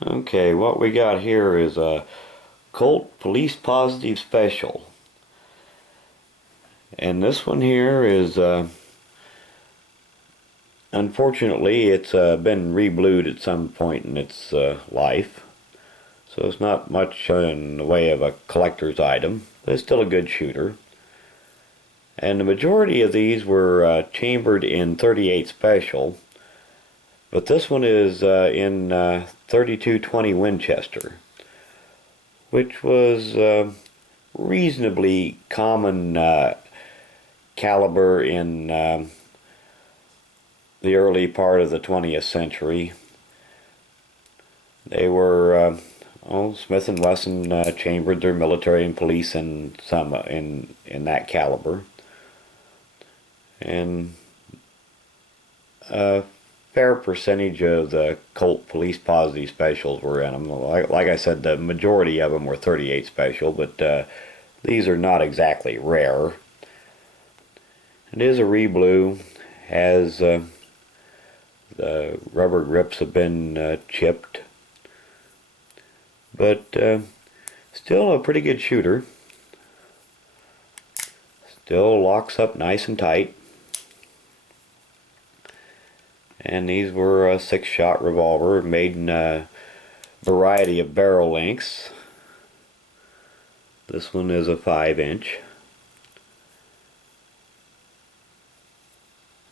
Okay, what we got here is a Colt Police Positive Special. And this one here is, unfortunately, it's been re-blued at some point in its life. So it's not much in the way of a collector's item, but it's still a good shooter. And the majority of these were chambered in 38 Special. But this one is in 32-20 Winchester, which was reasonably common caliber in the early part of the 20th century. They were, Smith & Wesson chambered their military and police in some in that caliber, and fair percentage of the Colt Police Positive Specials were in them. Like I said, the majority of them were 38 Special, but these are not exactly rare. It is a re-blue, has the rubber grips have been chipped, but still a pretty good shooter. Still locks up nice and tight. And these were a 6-shot revolver made in a variety of barrel lengths. This one is a 5-inch.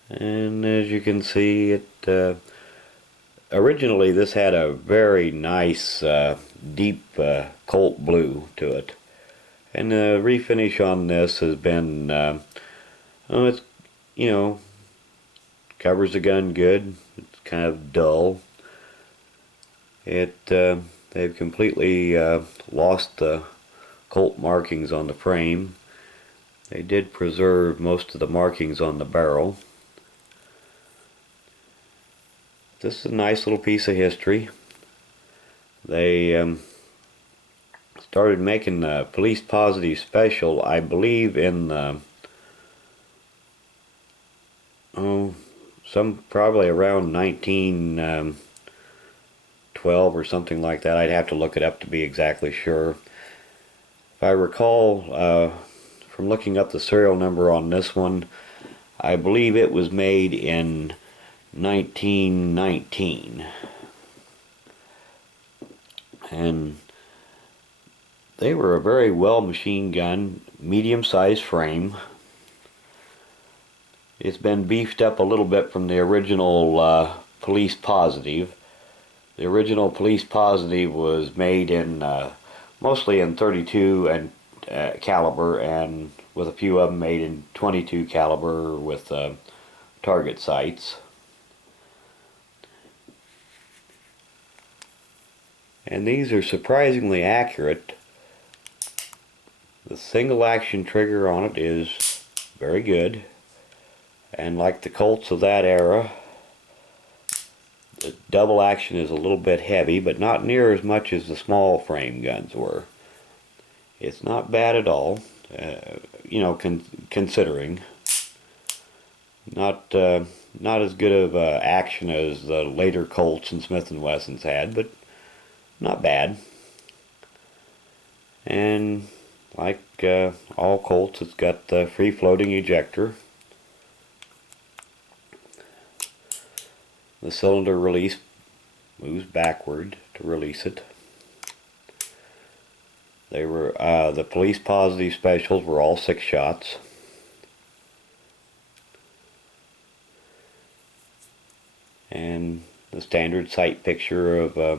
And as you can see, it originally this had a very nice deep Colt blue to it. And the refinish on this has been, it's, covers the gun good. It's kind of dull. They've completely lost the Colt markings on the frame. They did preserve most of the markings on the barrel. This is a nice little piece of history. They started making the Police Positive Special, I believe, in the probably around 1912 or something like that. I'd have to look it up to be exactly sure. If I recall from looking up the serial number on this one, I believe it was made in 1919. And they were a very well machine gun, medium-sized frame. It's been beefed up a little bit from the original Police Positive. The original Police Positive was made in mostly in 32 and caliber, and with a few of them made in 22 caliber with target sights. And these are surprisingly accurate. The single action trigger on it is very good. And like the Colts of that era, the double action is a little bit heavy, but not near as much as the small frame guns were. It's not bad at all, considering. Not as good of action as the later Colts and Smith & Wessons had, but not bad. And like all Colts, it's got the free floating ejector. The cylinder release moves backward to release it. They were the Police Positive Specials were all 6 shots. And the standard sight picture of a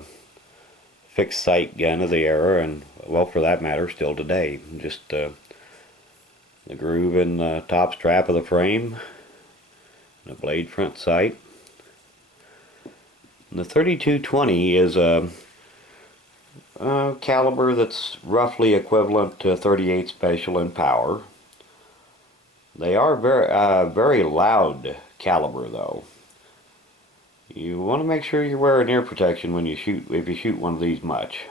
fixed sight gun of the era, and well, for that matter, still today. Just the groove in the top strap of the frame, and a blade front sight. And the 32-20 is a caliber that's roughly equivalent to 38 Special in power. They are very loud caliber, though. You want to make sure you're wearing ear protection when you shoot, if you shoot one of these much.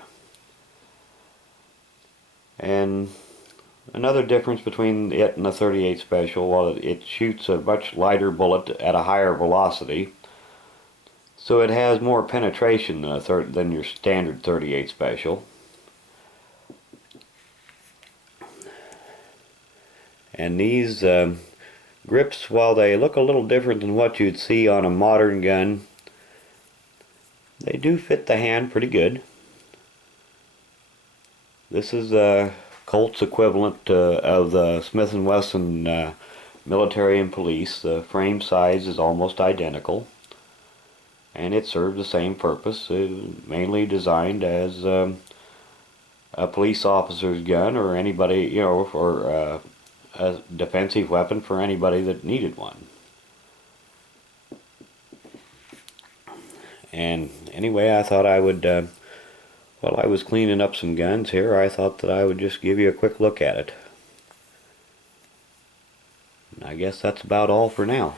And another difference between it and the 38 Special, while it shoots a much lighter bullet at a higher velocity, So it has more penetration than your standard 38 Special. And these grips, while they look a little different than what you'd see on a modern gun, they do fit the hand pretty good. This is Colt's equivalent of the Smith & Wesson military and police. The frame size is almost identical, and it serves the same purpose. Mainly designed as a police officer's gun, or anybody, you know, for a defensive weapon for anybody that needed one. And anyway, I thought I would, while I was cleaning up some guns here, I thought that I would just give you a quick look at it. And I guess that's about all for now.